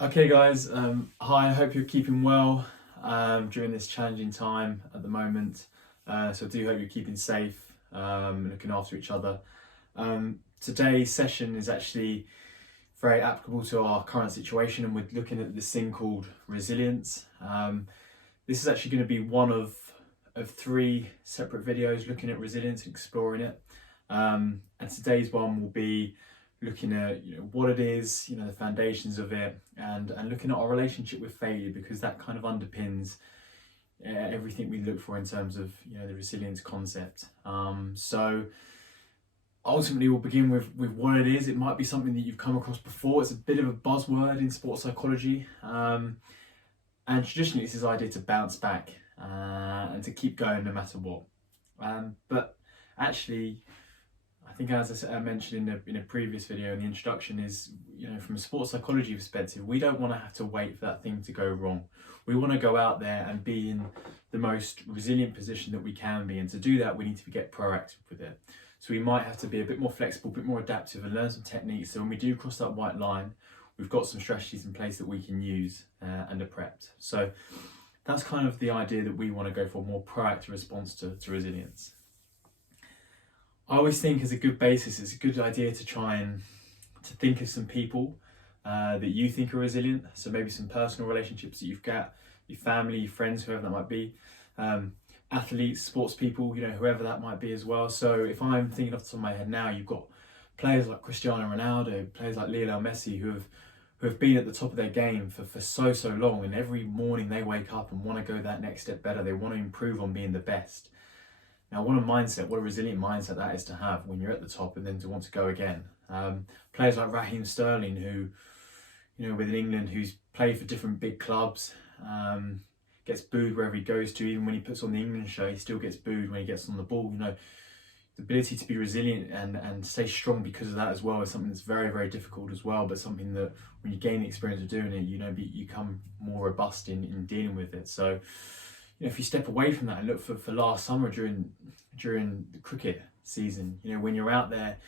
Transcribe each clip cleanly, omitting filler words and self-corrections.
Okay guys, hi, I hope you're keeping well during this challenging time at the moment. So I do hope you're keeping safe, looking after each other. Today's session is actually very applicable to our current situation, and we're looking at this thing called resilience. This is actually going to be one of three separate videos looking at resilience and exploring it. And today's one will be looking at what it is, the foundations of it, and looking at our relationship with failure, because that kind of underpins everything we look for in terms of the resilience concept. So ultimately we'll begin with what it is. It might be something that you've come across before. It's a bit of a buzzword in sports psychology, and traditionally it's this idea to bounce back and to keep going no matter what. But actually, I think, as I mentioned in a previous video in the introduction, is from a sports psychology perspective, we don't want to have to wait for that thing to go wrong. We want to go out there and be in the most resilient position that we can be, and to do that we need to get proactive with it. So we might have to be a bit more flexible, a bit more adaptive, and learn some techniques, so when we do cross that white line, we've got some strategies in place that we can use and are prepped. So that's kind of the idea that we want to go for, more proactive response to resilience. I always think, as a good basis, it's a good idea to try and to think of some people that you think are resilient. So maybe some personal relationships that you've got, your family, your friends, whoever that might be, athletes, sports people, whoever that might be as well. So if I'm thinking off the top of my head now, you've got players like Cristiano Ronaldo, players like Lionel Messi, who have been at the top of their game for so long, and every morning they wake up and want to go that next step better. They want to improve on being the best. Now, what a resilient mindset that is to have when you're at the top, and then to want to go again. Players like Raheem Sterling, who, within England, who's played for different big clubs, gets booed wherever he goes to. Even when he puts on the England shirt, he still gets booed when he gets on the ball. The ability to be resilient and stay strong because of that as well is something that's very difficult as well, but something that when you gain the experience of doing it, you become more robust in dealing with it. So if you step away from that and look for last summer during the cricket season, when you're out there,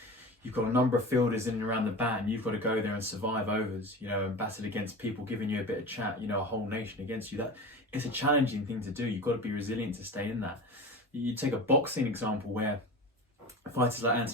you've got a number of fielders in and around the bat, and you've got to go there and survive overs, and battle against people giving you a bit of chat, a whole nation against you. That it's a challenging thing to do. You've got to be resilient to stay in that. You take a boxing example where fighters like